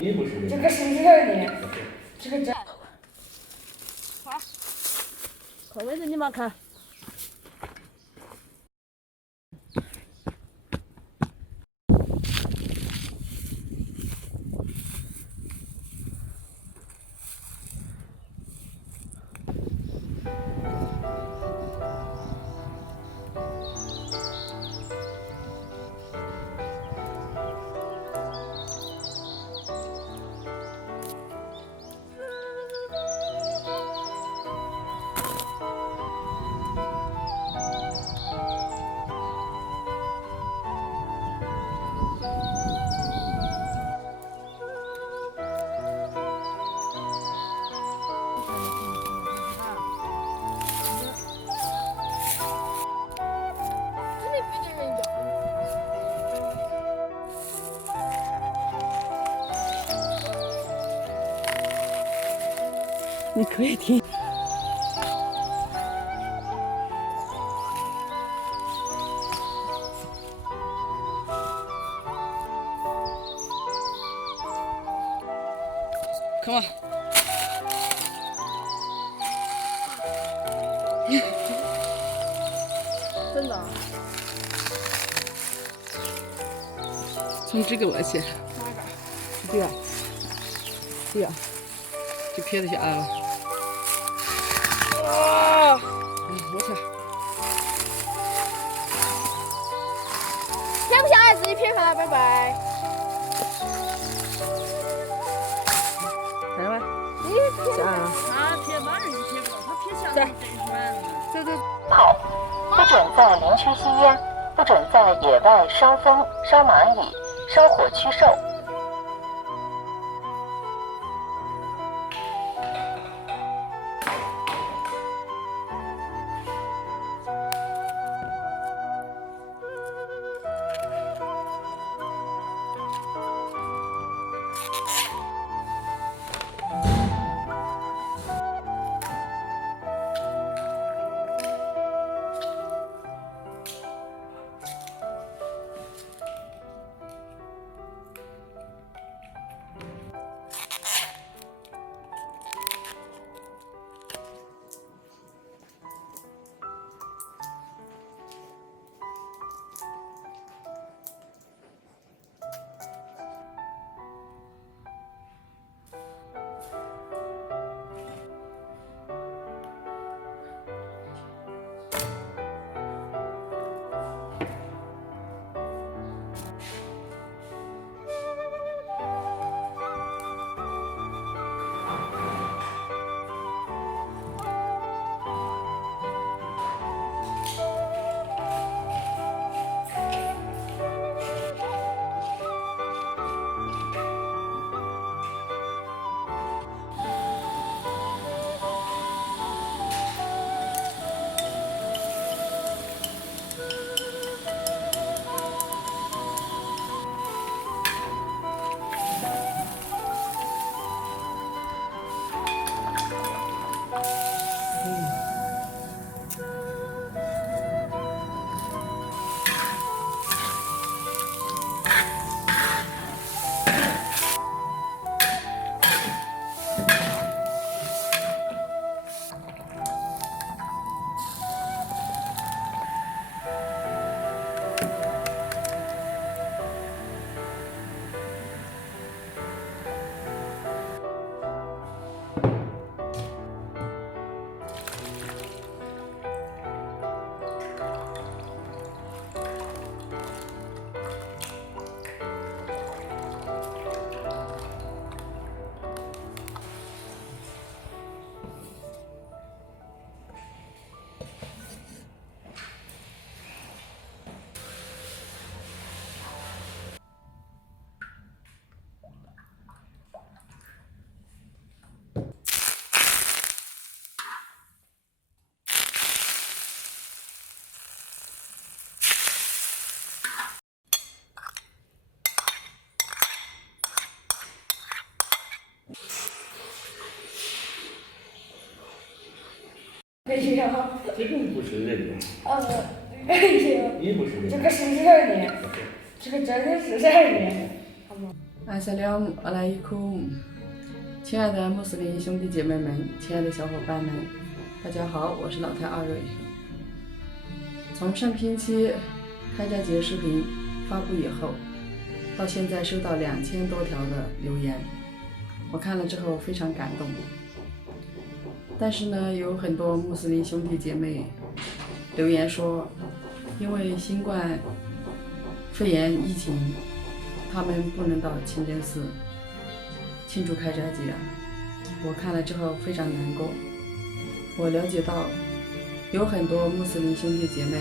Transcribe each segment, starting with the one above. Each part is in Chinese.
你不是这个是热的，这个真。好，可位置你们看。你可以听。Come on. 真的？从这个我去。哪个？这个。这个。就撇得下来了。啊！我去。撇不下来自己撇下来，拜拜。看到没？你撇下来了。他撇马人就撇不到，他撇下来最软了。走走。好，不准在林区吸烟，不准在野外烧蜂、烧蚂蚁、烧火驱兽。没有。这个不是人的。没有。你不是人。这个是热的，这个真的是热的，好吗？艾萨利姆阿莱伊库，亲爱的穆斯林兄弟姐妹们，亲爱的小伙伴们，大家好，我是老太二瑞。从上星期开斋节视频发布以后，到现在收到2000多条的留言，我看了之后非常感动。但是呢，有很多穆斯林兄弟姐妹留言说，因为新冠肺炎疫情，他们不能到清真寺庆祝开斋节。我看了之后非常难过。我了解到，有很多穆斯林兄弟姐妹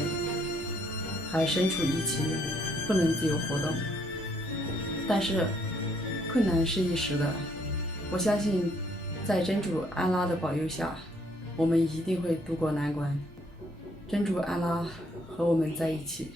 还身处疫情，不能自由活动。但是困难是一时的，我相信在真主安拉的保佑下，我们一定会渡过难关。真主安拉和我们在一起。